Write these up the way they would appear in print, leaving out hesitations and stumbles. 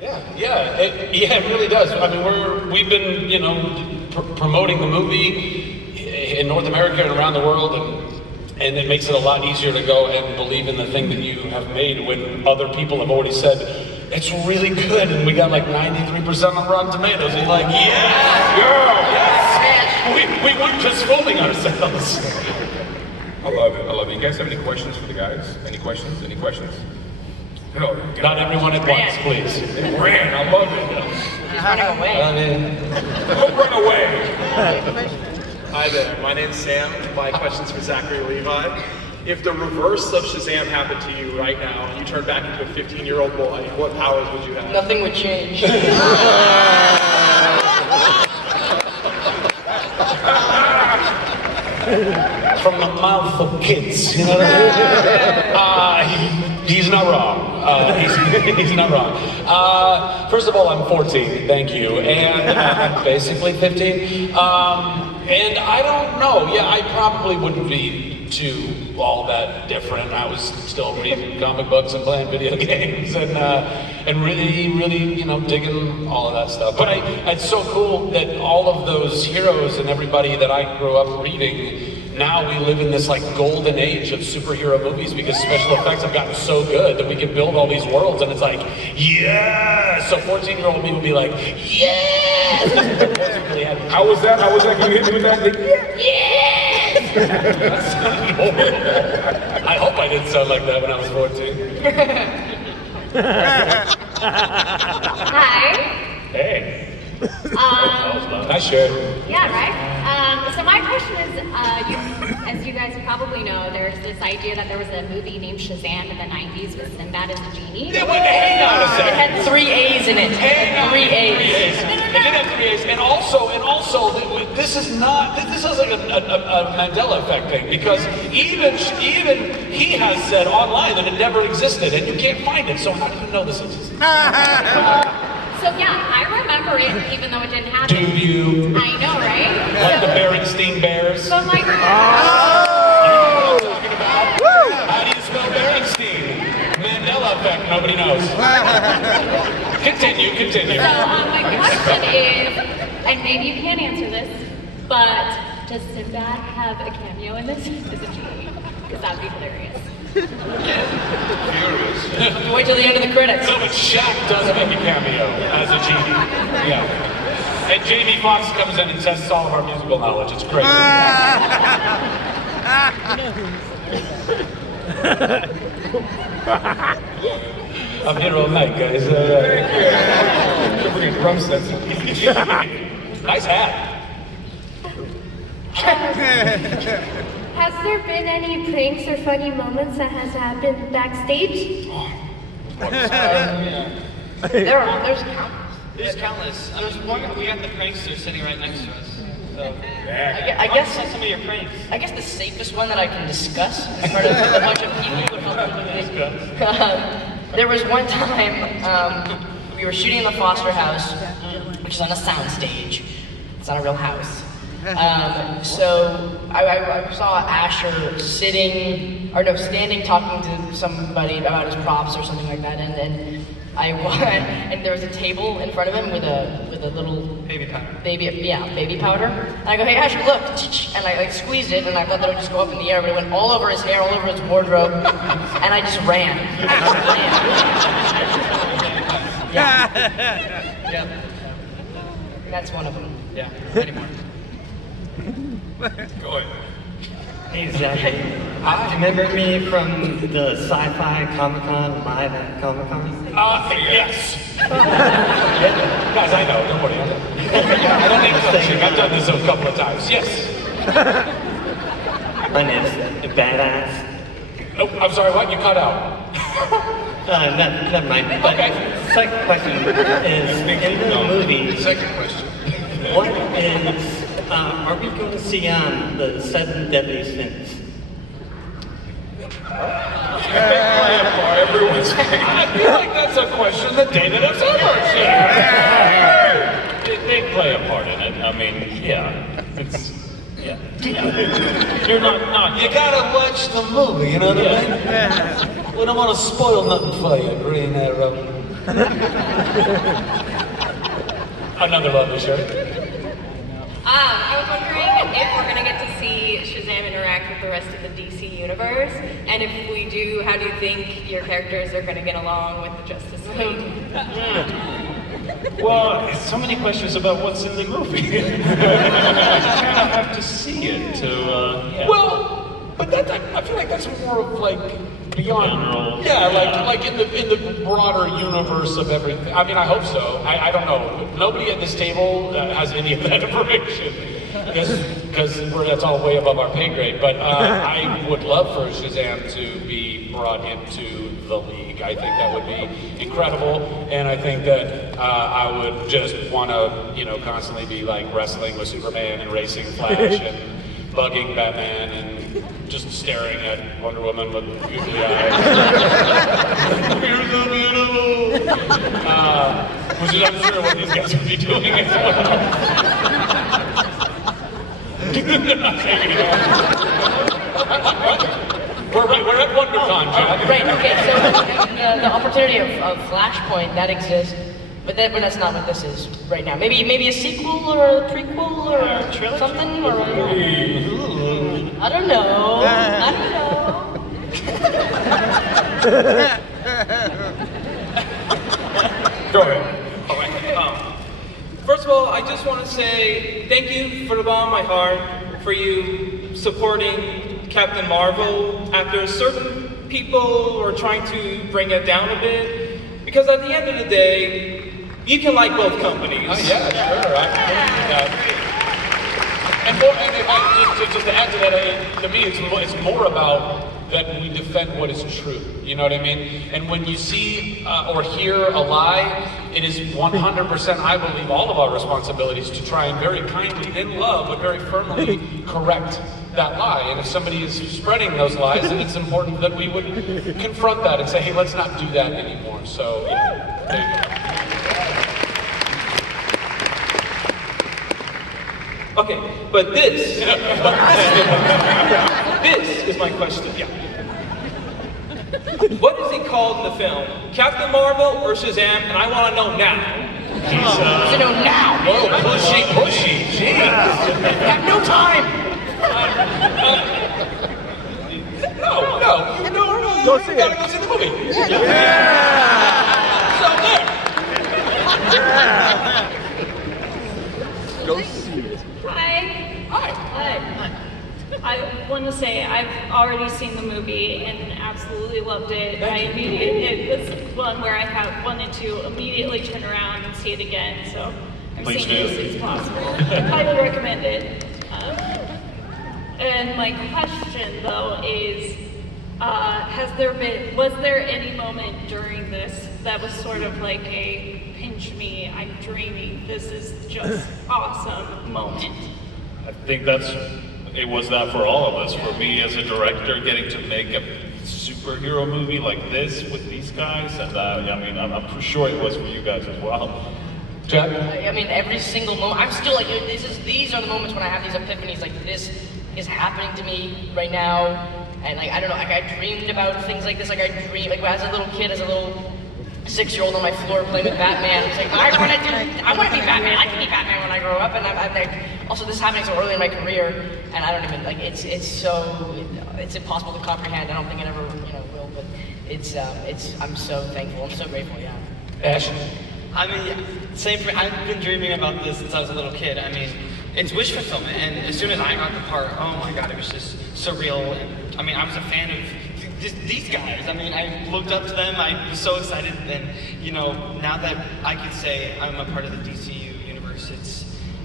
Yeah, it really does. I mean, we've been, promoting the movie in North America and around the world, and it makes it a lot easier to go and believe in the thing that you have made when other people have already said, it's really good, and we got like 93% on Rotten Tomatoes, and you're like, yes, girl, yes! We weren't just fooling ourselves. I love it. You guys have any questions for the guys? Any questions? Oh, not everyone at once, please. Ran, I love it. He's running away. Don't run away. Hi there, my name's Sam. My question's for Zachary Levi. If the reverse of Shazam happened to you right now, and you turned back into a 15-year-old boy, what powers would you have? Nothing would change. From the mouth of kids, you know what I mean? He's not wrong. He's not wrong. First of all, I'm 14, thank you, and I'm basically 15. And I don't know, I probably wouldn't be too all that different. I was still reading comic books and playing video games and really, digging all of that stuff. But it's so cool that all of those heroes and everybody that I grew up reading, now we live in this like golden age of superhero movies because special effects have gotten so good that we can build all these worlds, and it's like, yeah! So 14-year-old me would be like, yes! Really How was that? Can you hit me with that? Yes! That sounded horrible. I hope I didn't sound like that when I was 14. Hi. Hey. Nice shirt. Yeah, right? So my question is, as you guys probably know, there's this idea that there was a movie named Shazam in the 90s with Sinbad as a genie. Hang on a second. It had 3 A's in it. Three A's. It did have 3 A's. And also, this is like a Mandela effect thing, because even he has said online that it never existed, and you can't find it, so how do you know this exists? So yeah, I remember it, even though it didn't happen. Do you? I know, right? Like the Berenstein Bears? So my You know what I'm talking about? Woo! How do you spell Berenstein? Mandela effect, nobody knows. Continue. So my question is, and maybe you can't answer this, but does Sinbad have a cameo in this as a genie? Because that would be hilarious. Wait till the end of the credits. No, but Shaq does make a cameo as a genie. Yeah. And Jamie Foxx comes in and tests all of our musical knowledge. It's crazy. I'm here all night, guys. Nice hat. Has there been any pranks or funny moments that has happened backstage? There's countless. There's one, we got the prankster sitting right next to us. So, I guess some of your pranks. I guess the safest one that I can discuss in front of a bunch of people would help. There was one time we were shooting in the Foster house, which is on a sound stage. It's not a real house. So I saw Asher standing talking to somebody about his props or something like that, and then I went, and there was a table in front of him with a little baby powder. Baby powder. And I go, hey Asher, look, and I squeezed it, and I thought that it would just go up in the air, but it went all over his hair, all over his wardrobe, and I just ran. Yeah. That's one of them. Yeah. Anymore. Go ahead. Hey Zachary, remember me from the Sci-Fi Comic-Con, live at Comic-Con? Yes. Guys, I know, don't worry. I don't need coaching, I've done this a couple of times. Yes. My name's Badass. Oh, I'm sorry, what? You cut out. Never mind. But second question is, in the movie, Second question. what is, are we going to see the 7 deadly sins? Everyone's I feel like that's a question that David has ever They play a part in it. I mean, yeah. You're not. You gotta watch the movie, you know what I mean? We don't want to spoil nothing for you, Green Arrow. Another lovely shirt. I was wondering if we're gonna get to see Shazam interact with the rest of the DC universe, and if we do, how do you think your characters are gonna get along with the Justice League? Well, so many questions about what's in the movie. You kind of have to see it to, yeah. Well, but I feel like that's more of like beyond. General. Yeah, like in the broader universe of everything. I mean, I hope so. I don't know. Nobody at this table has any of that information because that's all way above our pay grade. But I would love for Shazam to be brought into the league. I think that would be incredible, and I think that I would just want to, constantly be like wrestling with Superman and racing Flash and bugging Batman and just staring at Wonder Woman with googly eyes. You're so beautiful! Which is, I'm sure, what these guys would be doing as well. They're not taking it off. We're at WonderCon, Jack. Right, okay, so the opportunity of Flashpoint, that exists, but that's not what this is right now. Maybe a sequel or a prequel or something? Or I don't know. Go ahead. All right. First of all, I just want to say thank you for the bottom of my heart for you supporting Captain Marvel after certain people were trying to bring it down a bit. Because at the end of the day, you can like both companies. Oh, yeah, sure. And just to add to that, to me, it's more about that we defend what is true. You know what I mean? And when you see or hear a lie, it is 100%, I believe, all of our responsibilities to try and very kindly, in love, but very firmly correct that lie. And if somebody is spreading those lies, then it's important that we would confront that and say, hey, let's not do that anymore. So, yeah, there you go. Okay, but this is my question. Yeah. What is he called in the film? Captain Marvel or Shazam? And I want to know now. To know now. Whoa, pushy. Jeez. Have no time. No. Go see it. Gotta go see the movie. So there. Go see it. Hi. I want to say I've already seen the movie and absolutely loved it. It was one where I wanted to immediately turn around and see it again. So I'm Please seeing it as soon as possible. Highly recommend it. And my question though is, was there any moment during this that was sort of like a pinch me, I'm dreaming, this is just awesome moment? I think it was that for all of us. For me as a director, getting to make a superhero movie like this with these guys, and I'm sure it was for you guys as well. Jack? I mean, every single moment, I'm still like, these are the moments when I have these epiphanies, like this is happening to me right now, and like, I don't know, like I dreamed about things like this, like as a little kid, as a little 6-year-old on my floor playing with Batman. It's like, I want to be Batman. I can be Batman when I grow up. And also, this is happening so early in my career, and I don't even like. It's impossible to comprehend. I don't think it ever will. But I'm so thankful. I'm so grateful. Yeah. Ash? I mean, same for. I've been dreaming about this since I was a little kid. I mean, it's wish fulfillment. And as soon as I got the part, oh my God, it was just surreal. And I mean, I was a fan of these guys. I mean, I looked up to them. I was so excited. And now that I could say I'm a part of the DCU universe,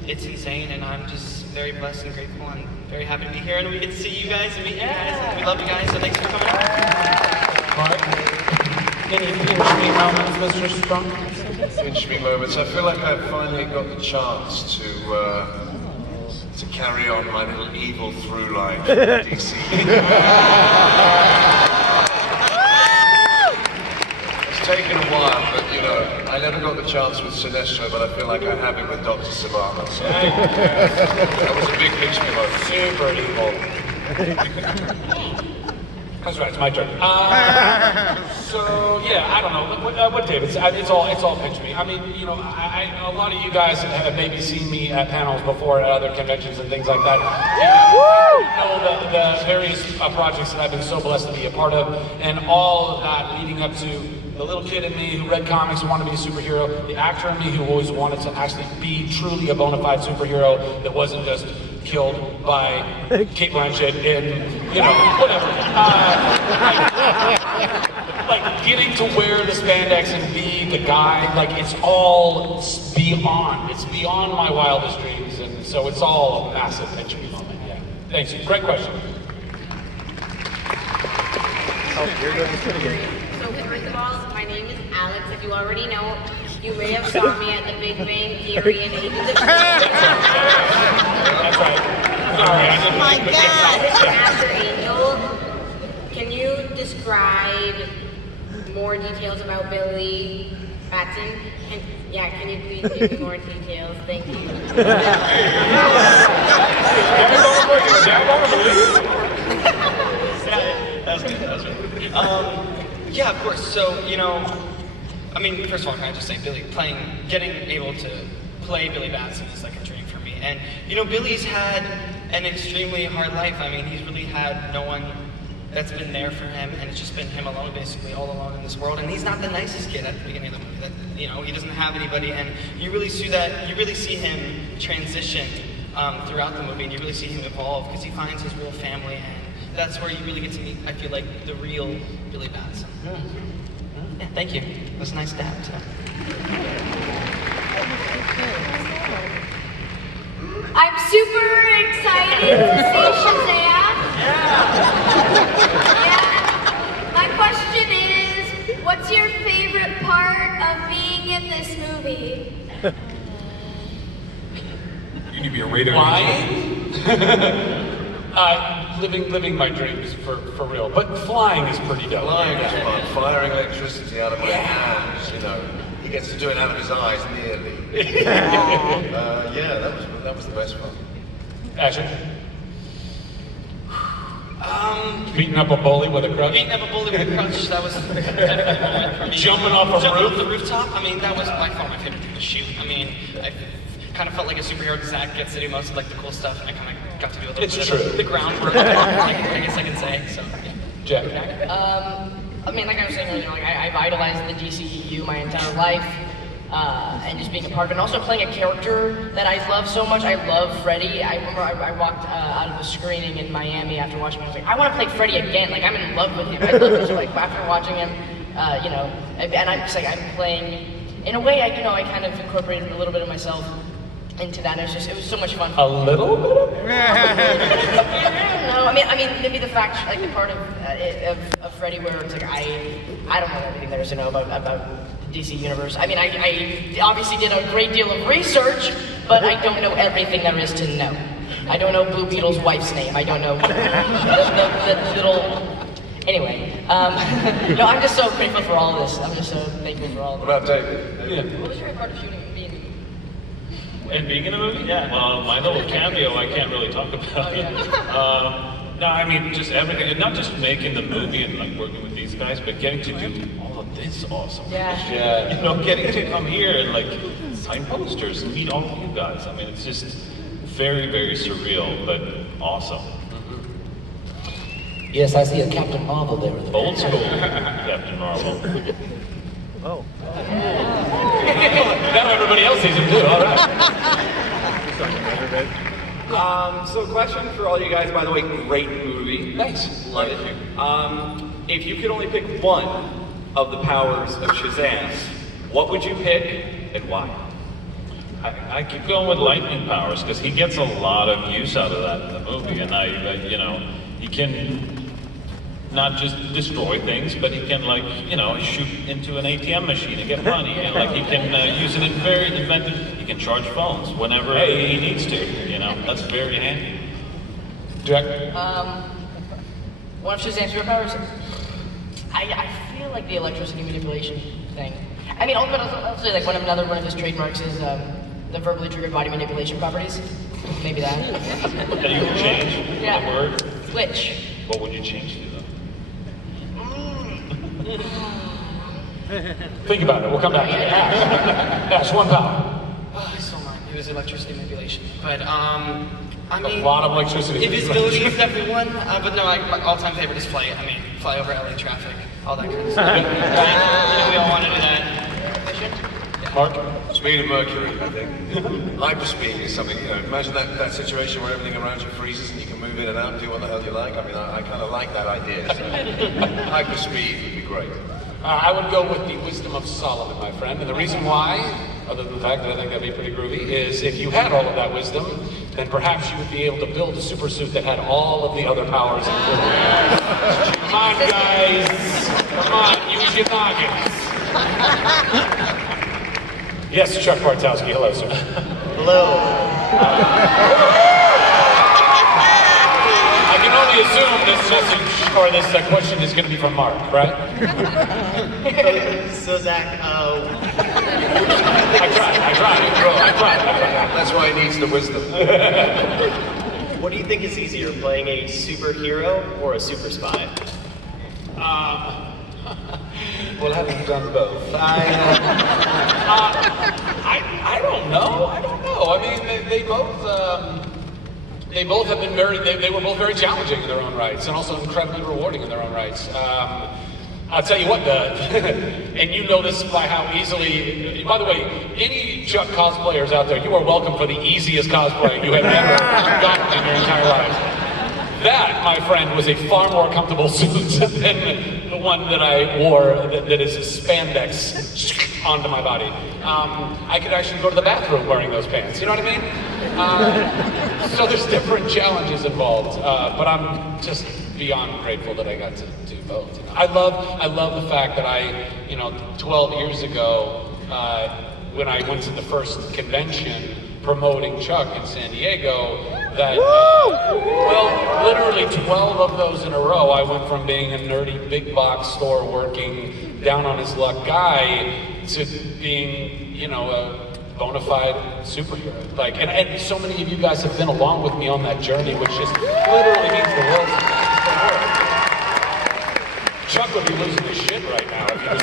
it's insane. And I'm just very blessed and grateful. I'm very happy to be here, and we get to see you guys and meet you guys. And we love you guys. So thanks for coming out. Mark, any pinch me moments, Mr. Strong? Pinch me moments. I feel like I finally got the chance to carry on my little evil through line for DC. It's taken a while, but I never got the chance with Sinestro, but I feel like I have it with Dr. Savannah. So that was a big pinch me moment. Super evil. That's right, it's my turn. So yeah, I don't know. What David said, it's all pitch me. I mean, you know, a lot of you guys have maybe seen me at panels before at other conventions and things like that. You know the various projects that I've been so blessed to be a part of, and all of that leading up to the little kid in me who read comics and wanted to be a superhero, the actor in me who always wanted to actually be truly a bona fide superhero that wasn't just killed by Kate Blanchett in, you know, whatever. Like getting to wear the spandex and be the guy, like it's all beyond. It's beyond my wildest dreams, and so it's all a massive pinch me moment. Yeah. Thanks. Great question. So first of all, my name is Alex. If you already know, you may have saw me at the Big Bang Theory and Agents of S.H.I.E.L.D. That's right. Oh my God! Master Angel, can you describe more details about Billy Batson? And yeah, can you please give me more details? Thank you. That was good. Yeah, of course. So, you know, I mean, first of all, can I just say, getting able to play Billy Batson is like a dream for me. And, you know, Billy's had an extremely hard life. I mean, he's really had no one that's been there for him, and it's just been him alone, basically, all alone in this world. And he's not the nicest kid at the beginning of the movie. That, you know, he doesn't have anybody, and you really see that. You really see him transition throughout the movie, and you really see him evolve because he finds his real family, and that's where you really get to meet, I feel like, the real Billy Batson. Yeah, thank you. It was a nice dab, too. I'm super excited to see Shazam. Yeah. My question is, what's your favorite part of being in this movie? You need to be a radar Living my dreams for real. But flying is pretty dope. Flying is fun. Firing electricity out of my hands, you know. He gets to do it out of his eyes, nearly. Yeah, that was the best part. Asher? Beating up a bully with a crutch? Beating up a bully with a crutch, that was definitely for me. Jumping off a roof? Off the rooftop, I mean, that was by far my favorite thing to shoot. I mean, I kind of felt like a superhero because Zach gets to do most of like the cool stuff, and I kind of got to do a little bit of the groundwork, I guess I can say. So, yeah. Jack? I mean, like I was saying earlier, like I've idolized the DCEU my entire life, and just being a part of it, and also playing a character that I love so much. I love Freddy. I remember I walked out of a screening in Miami after watching him. I was like, I want to play Freddy again. Like, I'm in love with him. I love him. So, like, after watching him, you know, and I'm just like, I'm playing, in a way, I kind of incorporated a little bit of myself into that. It was so much fun. A little bit of it? No, I mean, maybe the fact, like the part of Freddy where it's like I don't know everything there is to know about the DC universe. I mean, I obviously did a great deal of research, but I don't know everything there is to know. I don't know Blue Beetle's wife's name. I don't know the little. Anyway, no, I'm just so grateful for all of this. I'm just so thankful for all of it. What about David? Yeah. What was your favorite part of shooting? And being in a movie? Yeah. Well, my little cameo I can't really talk about. Oh, yeah. No, I mean, just everything. And not just making the movie and like working with these guys, but getting to do all of this awesome. Yeah. You know, getting to come here and like sign posters and meet all of you guys. I mean, it's just very, very surreal, but awesome. Yes, I see a Captain Marvel there. Old school Captain Marvel. Oh. Now everybody else sees him too, all right. So question for all you guys, by the way, great movie. Thanks. Love it. If you could only pick one of the powers of Shazam, what would you pick and why? I keep going with lightning powers because he gets a lot of use out of that in the movie, and you know, he can not just destroy things, but he can, like, you know, shoot into an ATM machine and get money. And, like, he can use it in very inventive. He can charge phones whenever he needs to. You know, that's very handy. Jack? One of Shazam's superpowers. I feel like the electricity manipulation thing. I mean, I'll say like another one of his trademarks is the verbally triggered body manipulation properties. Maybe that. That you can change the word. Switch. What would you change to, though? Think about it. We'll come back to it. Ash, one power. Oh, I still not. It was electricity manipulation. But, I mean... A lot of electricity. Invisibility is definitely one. But no, my all-time favorite is flight. I mean, fly over LA traffic, all that kind of stuff. We all want to do that. Mark? Speed of Mercury, I think. Hyperspeed is something, imagine that situation where everything around you freezes and you can move in and out and do what the hell you like. I mean, I kind of like that idea. So hyperspeed would be great. I would go with the wisdom of Solomon, my friend. And the reason why, other than the fact that I think that'd be pretty groovy, is if you had all of that wisdom, then perhaps you would be able to build a super suit that had all of the other powers included. Come on, guys. Come on, use your noggins. Yes, Chuck Bartowski. Hello, sir. Hello. I can only assume this message or this question is going to be from Mark, right? So Zach, I tried. That's why he needs the wisdom. What do you think is easier, playing a superhero or a super spy? Well, having done both, I don't know. I mean, they both have been they were both very challenging in their own rights, and also incredibly rewarding in their own rights. I'll tell you what, and you know this by how easily. By the way, any Chuck cosplayers out there, you are welcome for the easiest cosplay you have ever gotten in your entire life. That, my friend, was a far more comfortable suit than the one that I wore that is spandex onto my body. I could actually go to the bathroom wearing those pants, you know what I mean? So there's different challenges involved, but I'm just beyond grateful that I got to do both. I love the fact that 12 years ago, when I went to the first convention promoting Chuck in San Diego, that, literally 12 of those in a row, I went from being a nerdy big box store working down on his luck guy to being, a bona fide superhero. And so many of you guys have been along with me on that journey, which just literally means the world to me. Chuck would be losing his shit right now if he was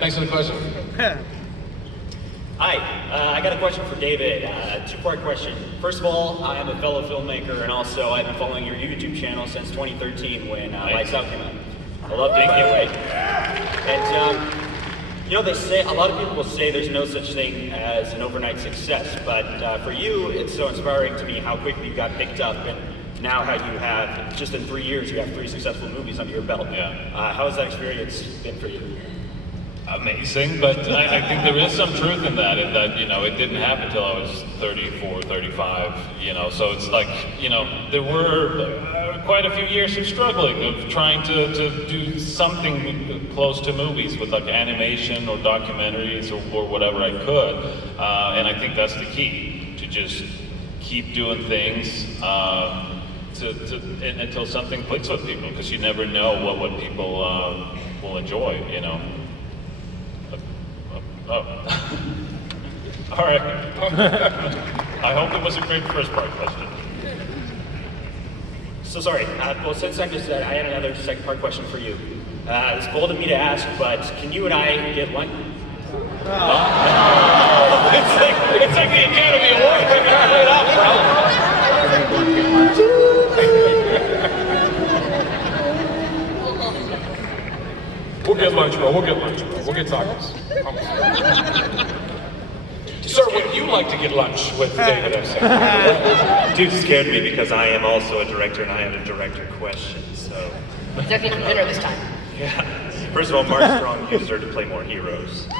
Thanks for the question. Hi, I got a question for David, two-part question. First of all, I am a fellow filmmaker, and also I've been following your YouTube channel since 2013 when Lights Out came out. I loved it, by the way. And, they say, a lot of people will say there's no such thing as an overnight success, but for you, it's so inspiring to me how quickly you got picked up, and now how you have, just in 3 years, you have 3 successful movies under your belt. Yeah. How has that experience been for you? Amazing, but I think there is some truth in that, it didn't happen until I was 34, 35, so it's like, there were quite a few years of struggling, of trying to do something close to movies with like animation or documentaries or whatever I could, and I think that's the key, to just keep doing things until something clicks with people, because you never know what people will enjoy, Oh. All right. I hope it was a great first part question. So sorry, since I had another second part question for you. It's bold of me to ask, but can you and I get lunch? It's like the Academy Award. Play it off, We'll get lunch, bro. We'll get tacos. Sir, would you like to get lunch with David Epstein? Dude scared me because I am also a director and I have a director question, so... Definitely from dinner this time. Yeah. First of all, Mark Strong, you deserve to play more heroes. I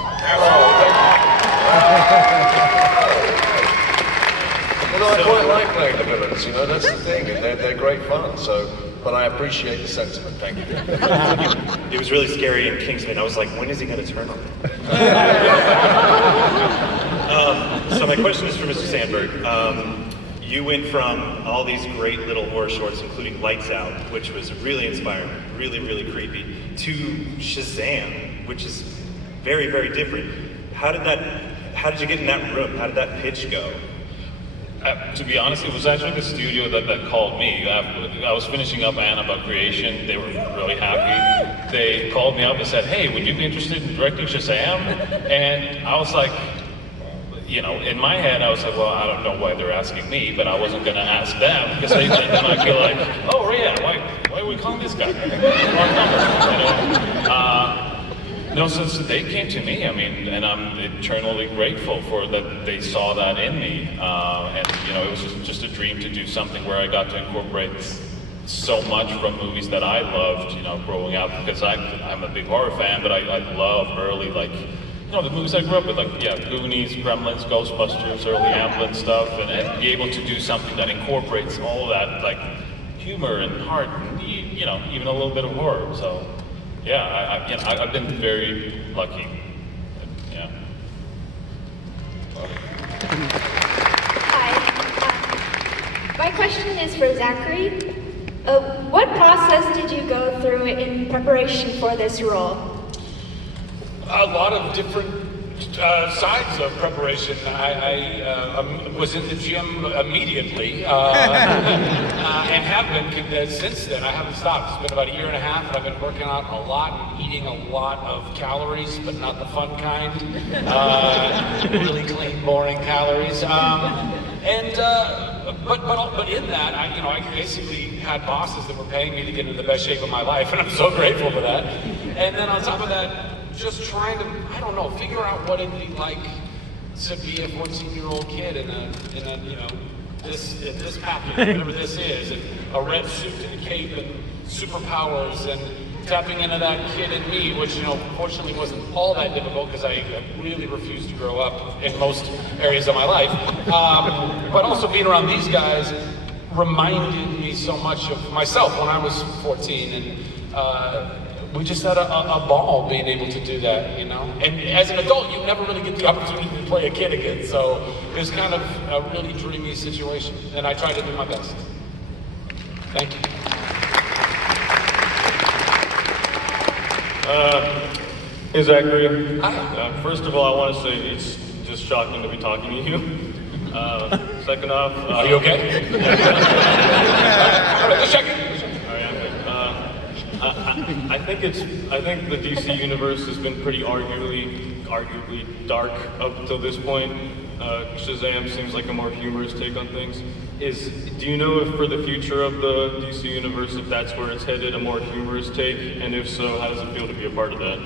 quite like playing the villains, that's the thing, and they're great fun, but I appreciate the sentiment, thank you. It was really scary in Kingsman. I was like, when is he going to turn on me? So my question is for Mr. Sandberg. You went from all these great little horror shorts, including Lights Out, which was really inspiring, really, really creepy, to Shazam, which is very, very different. How did you get in that room? How did that pitch go? To be honest, it was actually the studio that called me. I was finishing up Annabelle Creation. They were really happy. They called me up and said, "Hey, would you be interested in directing Shazam?" And I was like, you know, in my head, I was like, well, I don't know why they're asking me, but I wasn't going to ask them because then I'd be like, oh yeah, why are we calling this guy? No, since they came to me, I mean, and I'm eternally grateful for that they saw that in me. And, you know, it was just a dream to do something where I got to incorporate so much from movies that I loved, you know, growing up, because I'm a big horror fan, but I love early, like, you know, the movies I grew up with, like, yeah, Goonies, Gremlins, Ghostbusters, early Amblin stuff, and be able to do something that incorporates all of that, like, humor and heart, and, you know, even a little bit of horror. So, yeah, I've been very lucky. Yeah. Hi. My question is for Zachary. What process did you go through in preparation for this role? A lot of different sides of preparation. I was in the gym immediately and have been since then. I haven't stopped. It's been about a year and a half, and I've been working out a lot and eating a lot of calories, but not the fun kind. Really clean, boring calories. But in that, I basically had bosses that were paying me to get into the best shape of my life, and I'm so grateful for that. And then on top of that, just trying to, I don't know, figure out what it'd be like to be a 14-year-old kid in this package, whatever this is, and a red suit and a cape and superpowers, and tapping into that kid in me, which, you know, fortunately wasn't all that difficult because I really refused to grow up in most areas of my life. But also being around these guys reminded me so much of myself when I was 14, and we just had a ball being able to do that, you know? And as an adult, you never really get the opportunity to play a kid again, so it was kind of a really dreamy situation, and I tried to do my best. Thank you. Hey Zachary. Hi. First of all, I want to say it's just shocking to be talking to you. Second off, are you okay? All right, just checking. I think the DC universe has been pretty arguably dark up until this point. Shazam seems like a more humorous take on things. Do you know if for the future of the DC universe, if that's where it's headed, a more humorous take? And if so, how does it feel to be a part of that?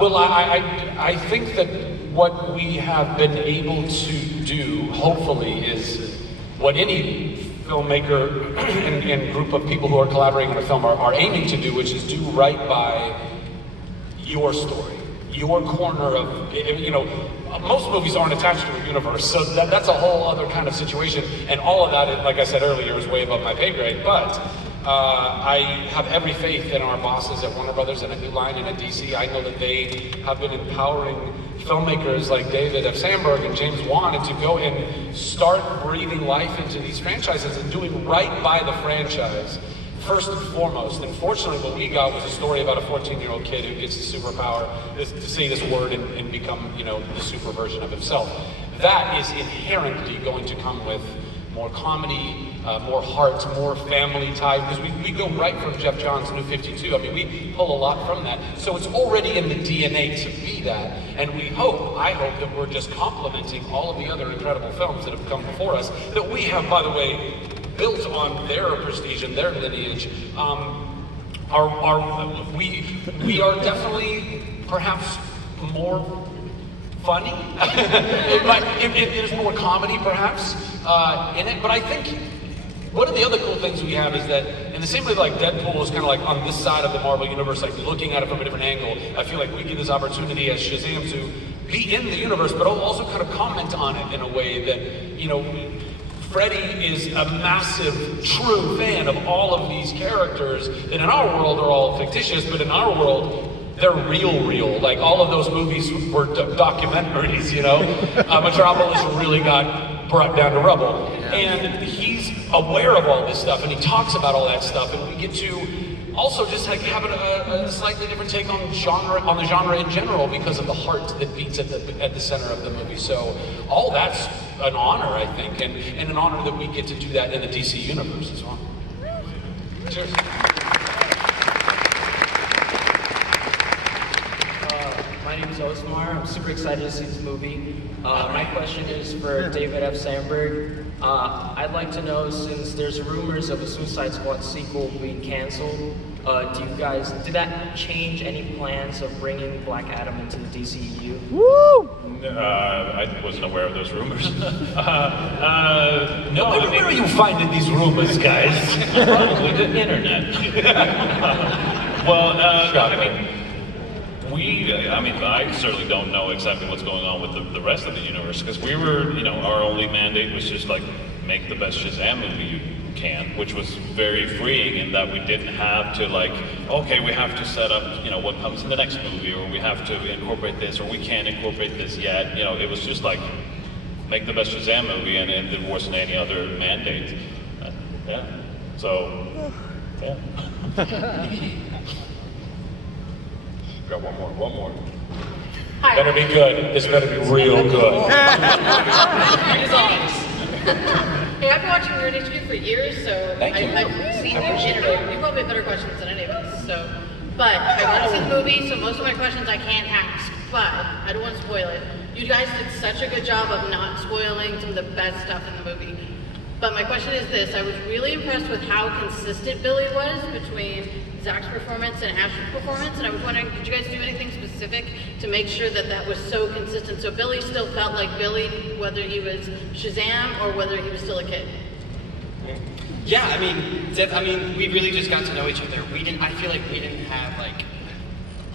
Well, I think that what we have been able to do, hopefully, is what any filmmaker and group of people who are collaborating on a film are aiming to do, which is do right by your story, your corner of, you know, most movies aren't attached to a universe, so that's a whole other kind of situation, and all of that, like I said earlier, is way above my pay grade, but I have every faith in our bosses at Warner Brothers and at New Line and at DC. I know that they have been empowering filmmakers like David F. Sandberg and James Wan to go and start breathing life into these franchises and doing right by the franchise, first and foremost. And fortunately, what we got was a story about a 14-year-old kid who gets the superpower to say this word and become, you know, the super version of himself. That is inherently going to come with more comedy, more heart, more family tie, because we go right from Jeff Johns' New 52. I mean, we pull a lot from that. So it's already in the DNA to be that, and I hope that we're just complementing all of the other incredible films that have come before us, that we have, by the way, built on their prestige and their lineage. We are definitely perhaps more funny. There's more comedy perhaps in it, but I think one of the other cool things we have is that, in the same way like Deadpool is kind of like on this side of the Marvel Universe, like looking at it from a different angle, I feel like we get this opportunity as Shazam to be in the universe, but also kind of comment on it in a way that, you know, Freddy is a massive, true fan of all of these characters that in our world are all fictitious, but in our world, they're real. Like, all of those movies were documentaries, you know? Metropolis really got brought down to rubble. And he's aware of all this stuff, and he talks about all that stuff, and we get to also just like having a slightly different take on the genre in general because of the heart that beats at the center of the movie. So all that's an honor, I think, and an honor that we get to do that in the DC universe as well. Cheers. My name is Osmar. I'm super excited to see this movie. My question is for David F. Sandberg. I'd like to know, since there's rumors of a Suicide Squad sequel being canceled, did that change any plans of bringing Black Adam into the DCEU? Woo! I wasn't aware of those rumors. No, where are you finding these rumors, guys? Probably the internet. Well, I certainly don't know exactly what's going on with the rest of the universe, because we were, our only mandate was just like, make the best Shazam movie you can, which was very freeing in that we didn't have to like, okay, we have to set up, what comes in the next movie, or we have to incorporate this, or we can't incorporate this yet. It was just like, make the best Shazam movie, and there wasn't any other mandate. Yeah. So, yeah. Got one more. Hi. Better be good. This better be real good. Hey, I've been watching Nerd HQ for years, so I've seen you iterate. You probably have better questions than any of us. But I want to see the movie, so most of my questions I can't ask. But I don't want to spoil it. You guys did such a good job of not spoiling some of the best stuff in the movie. But my question is this: I was really impressed with how consistent Billy was between Zach's performance and Ash's performance, and I was wondering, did you guys do anything specific to make sure that that was so consistent, so Billy still felt like Billy, whether he was Shazam or whether he was still a kid? Yeah, we really just got to know each other. I feel like we didn't have like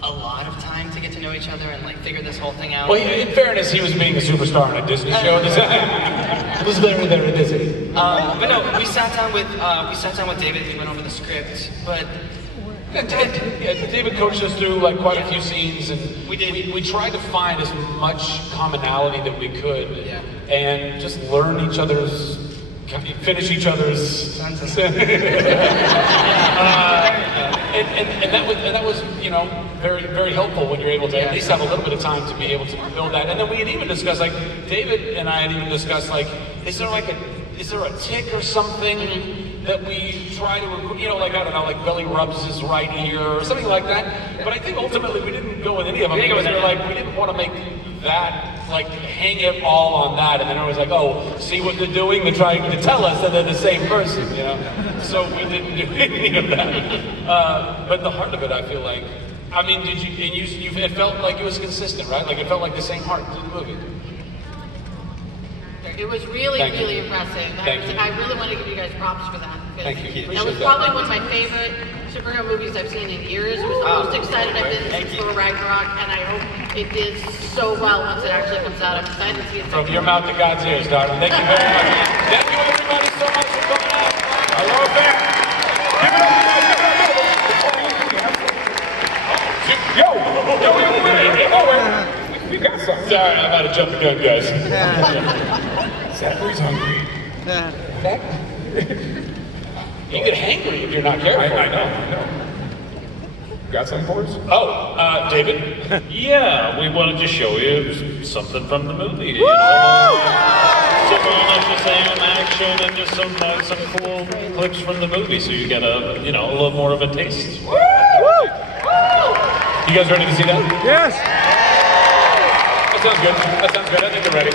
a lot of time to get to know each other and like figure this whole thing out. Well, in fairness, he was being a superstar on a Disney show. It was very, very busy. But no, we sat down with David. We went over the script, but. David coached us through like quite a few scenes, and we tried to find as much commonality that we could, and just learn each other's, finish each other's. And that was very, very helpful when you're able to at least have a little bit of time to be able to build that. And then we had even discussed, like David and I had even discussed, like, is there a tick or something that we try to, like, I don't know, like Billy rubs his right ear or something like that. But I think ultimately we didn't go with any of them because we didn't want to make that, like, hang it all on that. And then I was like, oh, see what they're doing? They're trying to tell us that they're the same person, So we didn't do any of that. But the heart of it, I feel like, it felt like it was consistent, right? Like it felt like the same heart to the movie. It was really, really impressive. I really want to give you guys props for that. Thank you. That was probably one of my favorite superhero movies I've seen in years. It was the most excited I've been since Thor Ragnarok, and I hope it did so well once it actually comes out. I'm excited to see it. From your mouth to God's ears, darling. Thank you very much. Thank you everybody so much for coming out. I love that. Give it up, We got something. Sorry, I'm about to jump the gun, guys. Zachary's hungry. You get hangry if you're not careful. I know. Got something for us? Oh, David? Yeah, we wanted to show you something from the movie. Some Shazam action and just some cool clips from the movie, so you get a little more of a taste. You guys ready to see that? Yes. That sounds good. I think we're ready.